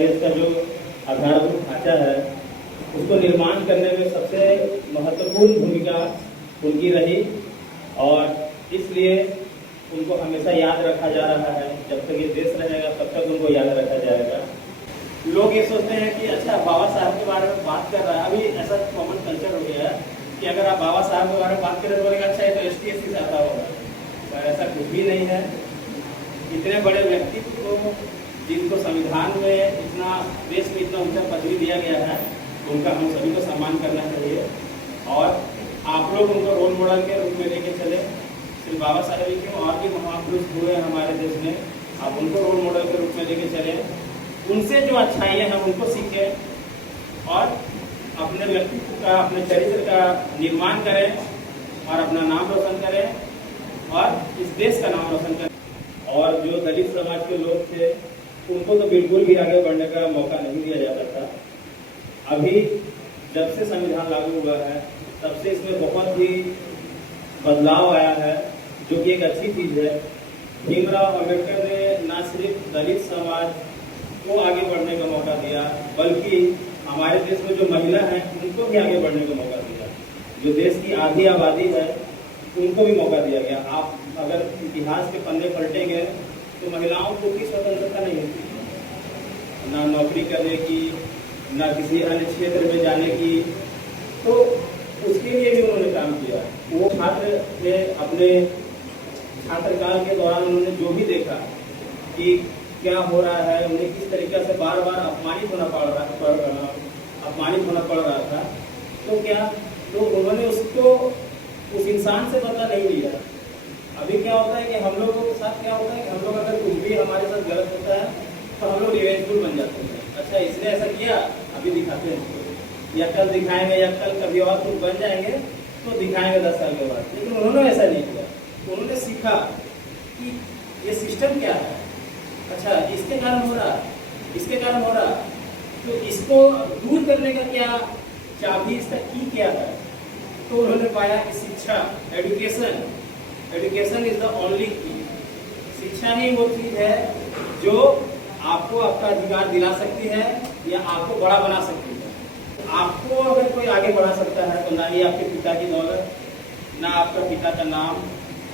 देश का जो आधारभूत ढांचा है उसको निर्माण करने में सबसे महत्वपूर्ण भूमिका उनकी रही और इसलिए उनको हमेशा याद रखा जा रहा है। जब तक ये देश रहेगा तब तक उनको याद रखा जाएगा। लोग ये सोचते हैं कि अच्छा बाबा साहब के बारे में बात कर रहा है, अभी ऐसा कॉमन कल्चर हो गया है कि अगर आप बाबा साहब के बारे में बात करें तो बोलेगा अच्छा है तो ST/SC से आता होगा, पर ऐसा कुछ भी नहीं है। इतने बड़े व्यक्तित्व को जिनको संविधान में इतना देश में इतना ऊंचा पदवी दिया गया है उनका हम सभी को सम्मान करना चाहिए और आप लोग उनको रोल मॉडल के रूप में लेके चले। सिर्फ बाबा साहेब ही क्यों, और भी महापुरुष हुए हमारे देश में, आप उनको रोल मॉडल के रूप में लेके चले, उनसे जो अच्छाइयाँ हैं उनको सीखें और अपने व्यक्तित्व का, अपने चरित्र का निर्माण करें और अपना नाम रोशन करें और इस देश का नाम रोशन करें। और जो दलित समाज के लोग थे उनको तो बिल्कुल भी आगे बढ़ने का मौका नहीं दिया जाता था। अभी जब से संविधान लागू हुआ है तब से इसमें बहुत ही बदलाव आया है, जो कि एक अच्छी चीज़ है। भीमराव अम्बेडकर ने न सिर्फ दलित समाज को आगे बढ़ने का मौका दिया बल्कि हमारे देश में जो महिला हैं उनको भी आगे बढ़ने का मौका दिया। जो देश की आधी आबादी है उनको भी मौका दिया गया। आप अगर इतिहास के पन्ने पलटेंगे तो महिलाओं को की स्वतंत्रता नहीं होती, ना नौकरी करने की, ना किसी अन्य क्षेत्र में जाने की, तो उसके लिए भी उन्होंने काम किया। वो छात्र थे, अपने छात्रकाल के दौरान उन्होंने जो भी देखा कि क्या हो रहा है, उन्हें किस तरीके से बार बार अपमानित होना पड़ रहा था, तो क्या तो उन्होंने उसको उस इंसान से बदला नहीं लिया। अभी क्या होता है कि हम लोगों के साथ क्या होता है कि हम लोग अगर कुछ भी हमारे साथ गलत होता है तो हम लोग रिवेंजफुल बन जाते हैं। अच्छा इसने ऐसा किया, अभी दिखाते हैं, या कल दिखाएंगे, या कल कभी और कुछ बन जाएंगे तो दिखाएंगे 10 साल के बाद। लेकिन उन्होंने ऐसा नहीं किया, उन्होंने सीखा कि ये सिस्टम क्या है, अच्छा इसके कारण हो रहा, इसके कारण हो रहा, तो इसको दूर करने का क्या चाबी, इसका की क्या है। तो उन्होंने पाया कि शिक्षा, एजुकेशन इज द ओनली की। शिक्षा ही वो चीज है जो आपको आपका अधिकार दिला सकती है या आपको बड़ा बना सकती है। आपको अगर कोई आगे बढ़ा सकता है तो ना ही आपके पिता की दौलत, ना आपका पिता का नाम,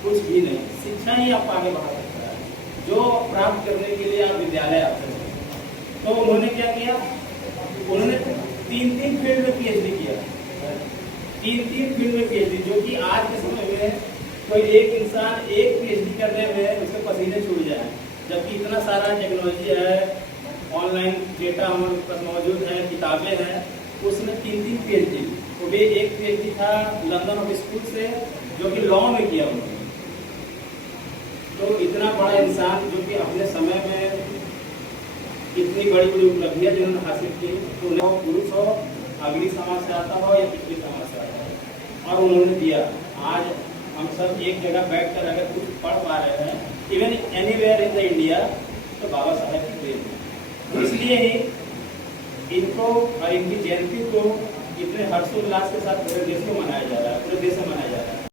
कुछ भी नहीं, शिक्षा ही आपको आगे बढ़ा सकता है, जो प्राप्त करने के लिए आप विद्यालय आते हैं। तो उन्होंने क्या किया, उन्होंने 3 फील्ड में PhD किया, 3 फील्ड में PhD, जो कि आज के समय में कोई एक इंसान एक PhD करने में उसके पसीने छूट जाए, जबकि इतना सारा टेक्नोलॉजी है, ऑनलाइन डेटा हमारे पास मौजूद है, किताबें हैं। उसने 3 PhD, वो भी एक PhD था लंदन ऑफ स्कूल से, जो कि लॉ में किया उन्होंने। तो इतना बड़ा इंसान जो कि अपने समय में इतनी बड़ी बड़ी उपलब्धियां जिन्होंने हासिल की, तो उन्हें पुरुष हो, अगली समाज से आता हो या पिछली समाज से आता हो, और उन्होंने दिया। आज हम सब एक जगह बैठकर अगर कुछ पढ़ पा रहे हैं, even anywhere in the India, तो बाबा साहब की देन है। इसलिए ही इनको और इनकी जयंती को इतने हर्षोल्लास के साथ पूरे देश को मनाया जा रहा है, पूरे देश में मनाया जा रहा है।